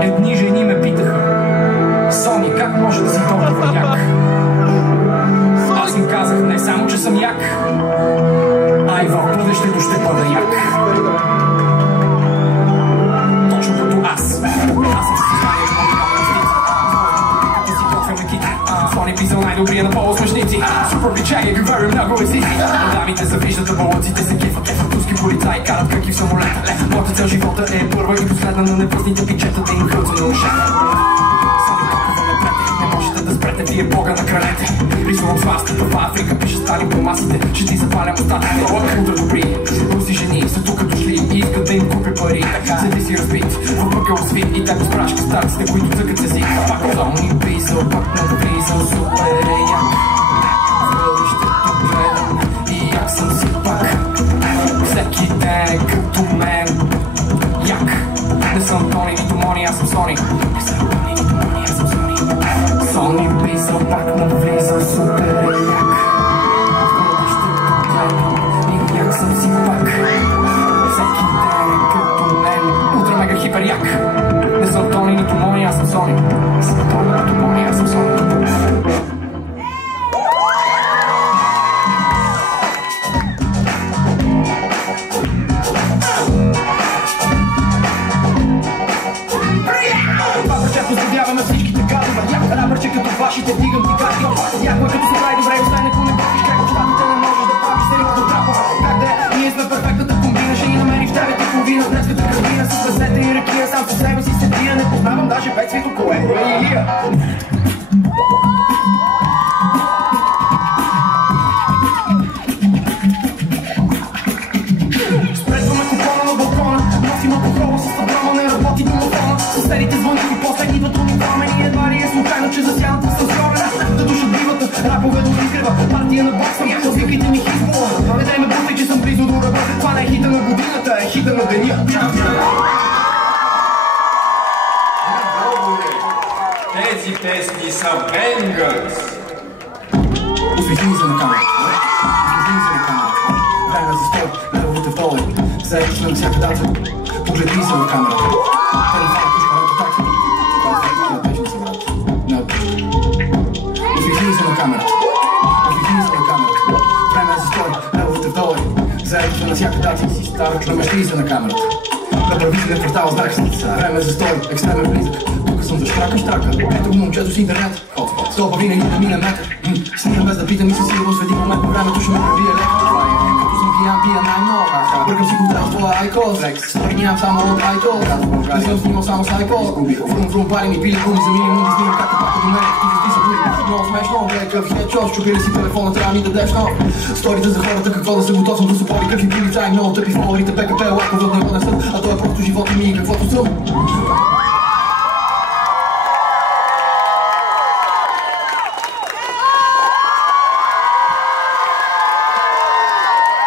Едни жени ме питаха: Сони, как може да си толкова як? Аз им казах: не само, че съм як, а и в бъдещето ще бъда як. Точно като аз. Аз съм съзнанието на ти си готвяме кита. Сони писал най-добрия на полусмешници. Супер бичаги, говорим много езици. Дамите завиждат, а балъците се кефат. Турски полицаи карат къки в самолета. Моята цел живота е първа и последна на невъзните пичета да им хълца на ушата. Сони толкова напред, не можете да спрете, вие бога на кралете. Рисувам свастата в Африка, пише стали по масите. Ще ти запалям устата, утре добри. Руси жени са тук дошли и искат да им купи пари. Седи си разбит, в бъкъл свит и те спрашка старците, които цъкат се си. Пак Сони писал, пак навлизал, супер е як. Бъдещето гледам и як съм си пак. Всеки ден е като мен як. Не съм Тони, нито Мони, аз съм Сони. Не съм Тони, нито Мони, аз съм Сони. Сони писал, пак навлизал, супер е як. Бъдещето гледам и як съм си пак. Всеки ден е като мен. Утре мега хипер як. Не съм Тони, нито Мони, аз съм Сони. Не съм Тони, нито Мони, аз съм Сони. Поздравяваме всичките гадове. Рабърче като вашите, дигам ти карти. Някой като се прави добре, освен ако не правиш как щатите не можеш да правиш сериозно трапа. Как да е? Ние сме перфектната комбина. Ще ни намериш в 9:30 в детската градина. С ръцете и ръкия, сам със себе си се тия. Не познавам даже бедствието, което е Илия. Спредваме купона на балкона. Носим алкохола с таблама, не работи домофона. Съседите звънят и после идват униформени. Едва ли е случайно, че засяната съм скорена. Да душат бивата, рапове до изгрева. Партия на боксъм, свикайте ми Хизбола. Не дай ме бутай, че съм близо до ръба. Това не е хита на годината, е хита на деня. Тези песни са бенгърс. Освети ми се на камера. Освети ми се на камера. Време за стой, левовете в долу. Заедно сме на всяка дата. Погледни се на камерата. Освети ми се на камерата. Освети ми се на камерата. Време за стой, левовете в долу. Заедно сме на всяка дата. Си стара чумещи се на камерата. Направителен квартал, знак с време за стой, екстремен близък. Тук съм за штрака. Ето го момчето с интернет. Стопа винаги да мине метър. Снимам без да питам и със сигурност в един момент по времето ще ме пребие леко. Като съм пия най-много. Бъркам си хотел с твоя айкос. Стори нямам само от айтол. Не съм снимал само с айпод. Фрум пали ми пили гуми за минимум. Да снимам както пака до мен, като ти са бури. Много смешно, гледай къв хедшот. Чупили си телефона, трябва ми дадеш нов. Сторите за хората, какво да се готов да се поли. Какви полицаи, много тъпи фолорите, ПКП, лаковът не го не съд. А това е просто живота ми и каквото съм.